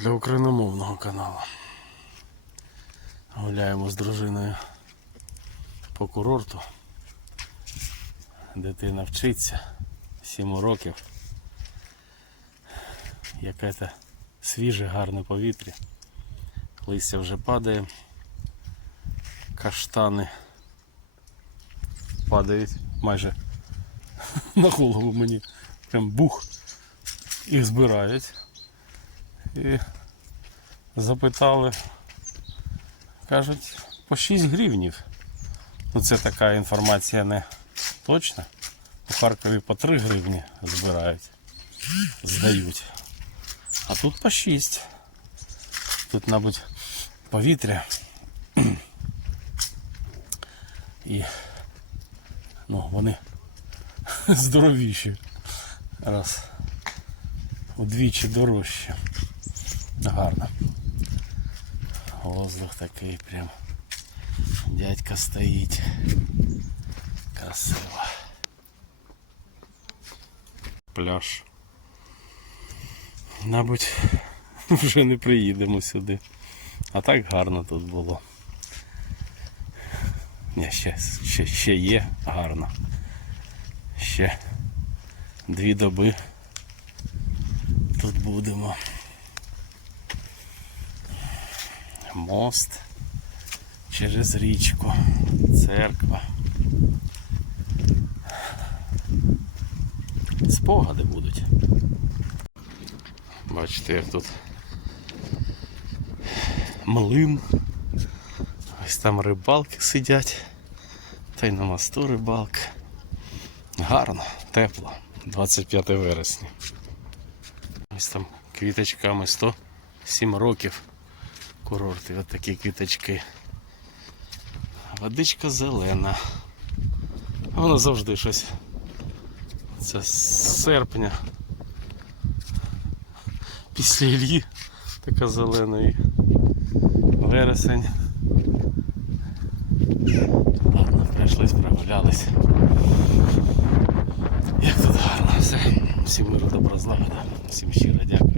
для україномовного каналу. Гуляємо з дружиною по курорту. Дитина вчиться 7 років. Яке то свіже, гарне повітря. Листя вже падає. Каштани падають майже на голову мені. Прям бух. Їх збирають. І запитали, кажуть, по 6 гривнів. Ну це така інформація не точна. У Харкові по 3 гривні збирають, здають. А тут по 6. Тут, мабуть, повітря. І ну, вони здоровіші. Раз. Удвічі дорожче. Гарно. Воздух такий прям. Дядька стоїть. Красиво. Пляж. Мабуть, вже не приїдемо сюди. А так гарно тут було. Ні, ще, ще, ще є гарно. Ще дві доби тут будемо. Мост через річку, церква. Спогади будуть. Бачите, як тут млин. Ось там рибалки сидять. Та й на мосту рибалка. Гарно, тепло. 25 вересня. Ось там квіточками 107 років. Курорти, от такі квіточки. Водичка зелена. Воно завжди щось. Це з серпня. Після Іллі така зелена і вересень. Ладно, прийшлись, прогулялись. Як тут гарно все. Всім миру добра злагода. Всім щиро дякую.